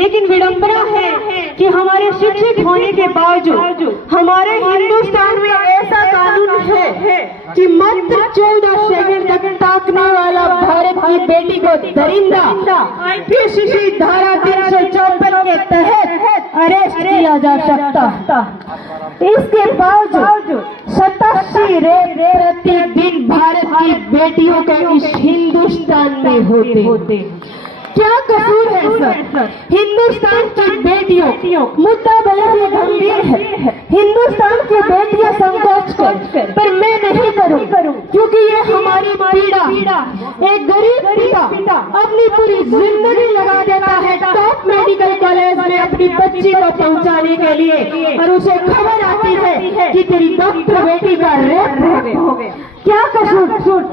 लेकिन विडंबना है कि हमारे शिक्षित होने के बावजूद हमारे हिंदुस्तान में ऐसा कानून है कि मात्र 14 सेकंड तक ताकने वाला भारत की बेटी को दरिंदा IPC धारा 354 के तहत अरेस्ट किया जा सकता। इसके बावजूद 87 रेप प्रतिदिन भारत की बेटियों के इस हिंदुस्तान में होते। क्या कसूर है सर? हिंदुस्तान की बेटियों मुद्दा बहुत ही गंभीर है। हिंदुस्तान की बेटियां संकोच कर, पर मैं नहीं करूं क्योंकि ये हमारी पीड़ा। एक गरीब पिता अपनी पूरी जिंदगी लगा देता है टॉप मेडिकल कॉलेज में अपनी बच्ची को पहुंचाने के लिए, और उसे खबर आती है कि तेरी डॉक्टर बेटी का रेप हो गया। क्या कसूर?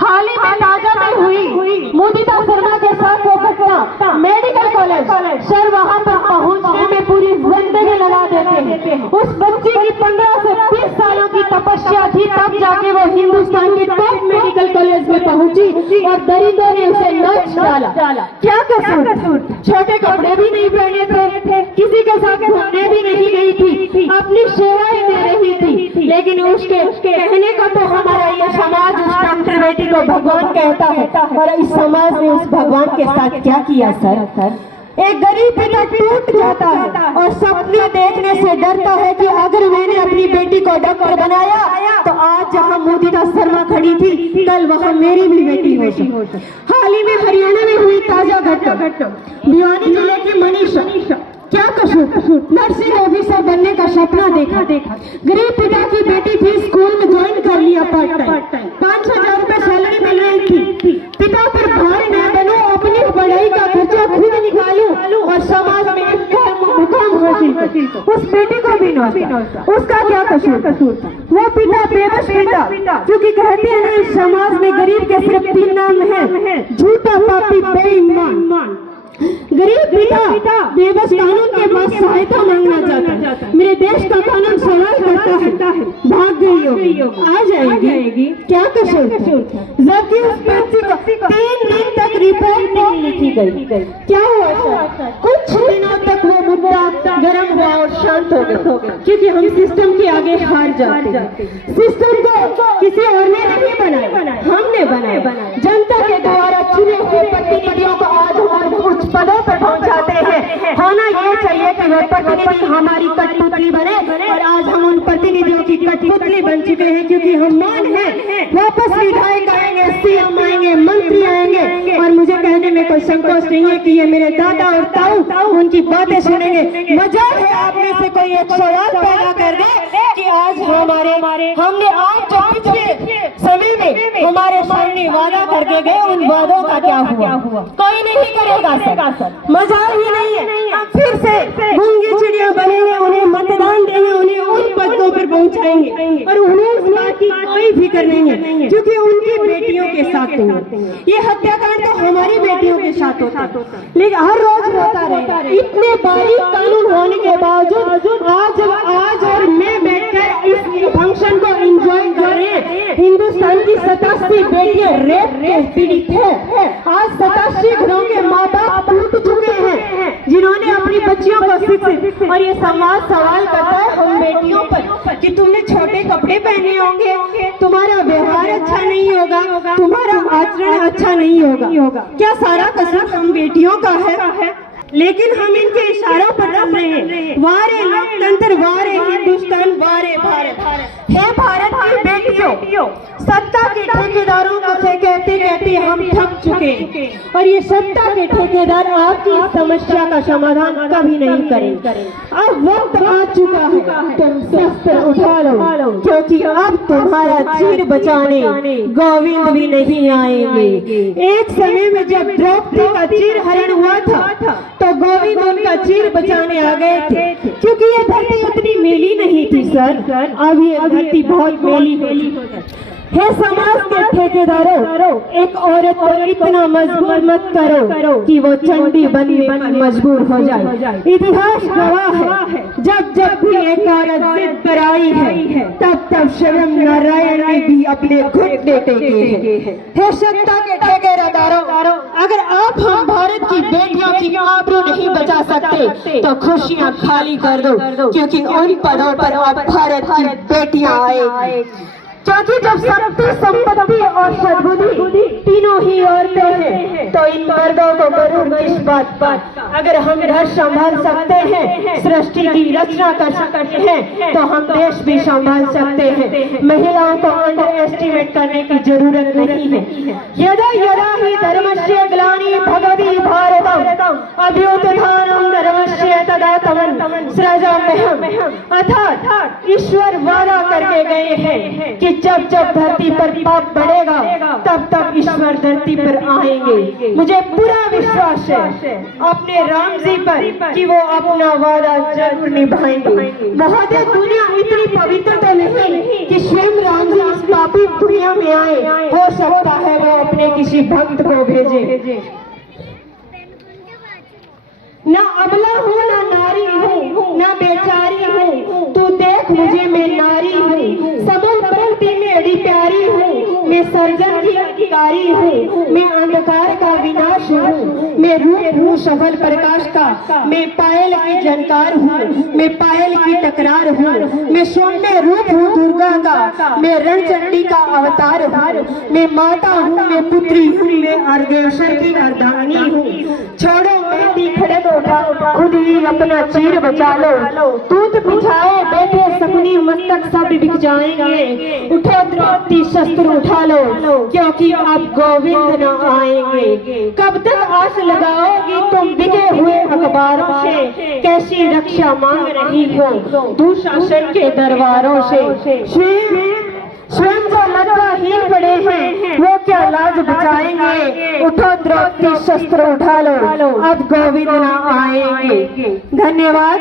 हाल ही में ताजा में हुई मुदिता शर्मा के साथ वो घटना, मेडिकल कॉलेज सर वहां पर पहुंचने में पूरी जिंदगी लगा देते हैं। उस बच्ची की 15 से 20 सालों की तपस्या थी, तब जाके वो हिंदुस्तान के टॉप मेडिकल कॉलेज में पहुंची और दरिंदों ने उसे नोच डाला। क्या कसूर? छोटे कपड़े भी नहीं पहने थे, किसी के साथ घूमने भी नहीं गई थी, अपनी सेवाएं दे रही थी, लेकिन उसके कहने का तो हमारा ये समाज उस डॉक्टर बेटी को भगवान कहता है, और इस समाज ने उस भगवान के साथ क्या किया सर? एक गरीब पिता टूट जाता है और सपने देखने से डरता है कि अगर मैंने अपनी बेटी को डॉक्टर बनाया तो आज जहां मुदिता शर्मा खड़ी थी, कल वहां मेरी भी बेटी हो। हाल ही में हरियाणा में हुई ताजा घटना, भिवानी जिले की मनीषा। क्या कसूर? नर्सिंग ऑफिसर बनने का सपना देखा। गरीब पिता की बेटी थी, स्कूल में ज्वाइन कर लिया पार्ट टाइम, 5,000 रुपए सैलरी मिल रही थी। पिता पर भार न बनो, अपनी पढ़ाई का खर्चा खुद निकालूं और समाज में एक मुकाम हासिल करूं। उस बेटी को भी नौचा। उसका क्या कसूर? वो पिता बेबस पिता, क्योंकि कहते हैं इस समाज में गरीब के सिर्फ 3 नाम है, झूठा, पापी, बेईमान। गरीब पिता बेबस कानून के पास सहायता मांगना चाहता है। मेरे देश का कानून सवाल करता है, भाग गई होगी, आ जाएगी। क्या कसूर? जबकि उस बच्ची को 3 दिन तक रिपोर्ट नहीं लिखी गई। क्या हुआ सर? कुछ दिनों तक वो मुद्दा गर्म हुआ और शांत हो गया, क्योंकि हम सिस्टम के आगे हार जाते हैं। सिस्टम को किसी और ने नहीं बनाया, हमने बनाया। जनता के द्वारा चुने हुए प्रतिनिधियों को आज हम उच्च पदों पर पहुंचाते हैं। होना ये चाहिए कि वे प्रतिनिधि हमारी कठपुतली बने, और आज हम उन प्रतिनिधियों की कठपुतली बन चुके हैं, क्योंकि हम मान हैं वापस विधायक आएंगे, CM आएंगे, मंत्री आएंगे, और मुझे कहने में कोई संकोच नहीं है कि ये मेरे दादा और ताऊ उनकी बातें सुनेंगे। मजाल है आप में से कोई एक सवाल पैदा कर दे कि आज हमने आज जो पिछले समय में हमारे सामने वादा करके गए, उन वादों का क्या हुआ? कोई नहीं करेगा सर। मजाल ही नहीं है, हम फिर से गूंगी चिड़िया बनेंगे, उन्हें मतदान देंगे, उन्हें उन पदों पर पहुंचाएंगे, और उन्हें उस बात की कोई फिक्र नहीं है, क्योंकि उनकी बेटियों के साथ नहीं। ये हत्याकांड तो हमारी बेटियों के साथ होता है, लेकिन हर रोज होता रहे। इतने बारीक कानून होने के बावजूद आज और मैं बैठकर इस फंक्शन को एंजॉय कर रहे हैं। हिंदुस्तान की 87 बेटियां रेप के पीड़ित है। आज 87 घरों के माँ बाप टूट चुके हैं, जिन्होंने अपनी बच्चियों को शिक्षित, और ये समाज सवाल करता है हम बेटियों पर कि तुमने छोटे कपड़े पहने होंगे, तुम्हारा व्यवहार अच्छा नहीं होगा, तुम्हारा आचरण अच्छा नहीं होगा। क्या सारा कसूर हम बेटियों का है? लेकिन हम इनके इशारों पर चल रहे हैं। वारे लोकतंत्र, वारे हिंदुस्तान, वारे भारत। हे भारत की बेटियों, सत्ता के ठेकेदारों को कहते हम थक चुके हैं, और ये सत्ता के ठेकेदार आपकी समस्या का समाधान कभी नहीं करेंगे। अब वक्त आ चुका है, तुम शस्त्र उठा लो, क्योंकि अब तुम्हारा चीर बचाने गोविंद भी नहीं आएंगे। एक समय में जब द्रौपदी का चीर हरण हुआ था तो गोविंद उनका चीर बचाने आ गए थे, क्योंकि ये धरती उतनी मेली नहीं थी सर। अब ये धरती बहुत मेली हो। हे समाज के ठेकेदारों, एक औरत को इतना मजबूर मत करो कि वो चंडी बनने पर मजबूर हो जाए। इतिहास गवाह है, जब जब भी एक औरत जिद पर आई है, तब तब स्वयं नारायण ने भी अपने घुटने टेके हैं। हे सत्ता के ठेकेदारों, अगर आप हम भारत की बेटियों की आबरू नहीं बचा सकते तो खुशियाँ खाली कर दो, क्योंकि उन पदों पर अब भारत की बेटियां आए। क्योंकि जब शक्ति, संपत्ति और सद्बुद्धि तीनों ही औरतें हैं, तो इन मर्दों को गरूर किस बात पर? अगर हम घर संभाल सकते हैं, सृष्टि की रचना कर सकते हैं, तो हम देश भी संभाल सकते हैं। महिलाओं को अंडर एस्टिमेट करने की जरूरत नहीं है। यदा यदा ही धर्मस्य ग्लानि भगवति भारतम अभ्युत्थानं धर्मस्य तदात्मनं सृजाम्यहम्। अर्थात ईश्वर वादा करके गए हैं कि जब जब धरती पर पाप बढ़ेगा, तब तब ईश्वर धरती पर आएंगे। मुझे पूरा विश्वास है अपने राम जी पर कि वो अपना वादा जरूर निभाएंगे। महोदय, दुनिया इतनी पवित्र तो नहीं कि स्वयं राम जी इस पापी दुनिया में आए। हो सकता है वो अपने किसी भक्त को भेजे। ना अबला हूँ, ना नारी हूँ, ना बेचारी हूँ, तू देख मुझे मैं नारी हूँ। सबल प्रकृति मेरी प्यारी हूँ, मैं सर्जन की अधिकारी हूँ, मैं अंधकार का विनाश हूँ, मैं रूप हूँ सफल प्रकाश का, मैं पायल की झनकार हूँ, मैं पायल की टकरार हूँ, मैं सौम्य रूप हूँ दुर्गा का, मैं रणचंडी का अवतार हूँ, मैं माता हूँ, मैं पुत्री हूँ, मैं अर्धेश्वर की अर्धांगिनी हूँ। छोड़ो मेहंदी खड़े उठा, खुद ही अपना चीर बचा लो। तूत बिछाए बैठे सपनी मस्तक सब बिक जाएंगे। उठो द्रौपदी शस्त्र उठा लो, क्योंकि अब गोविंद न आएंगे। कब तक आस लगाओगी तुम बिके हुए अखबारों से? कैसी रक्षा मांग रही हो दुशासन के दरबारों से? स्वयं जो लज्जाहीन पड़े हैं, वो क्या लाज बचाएंगे? उठो द्रौपदी शस्त्र उठा लो, अब गोविंद न आएंगे। धन्यवाद।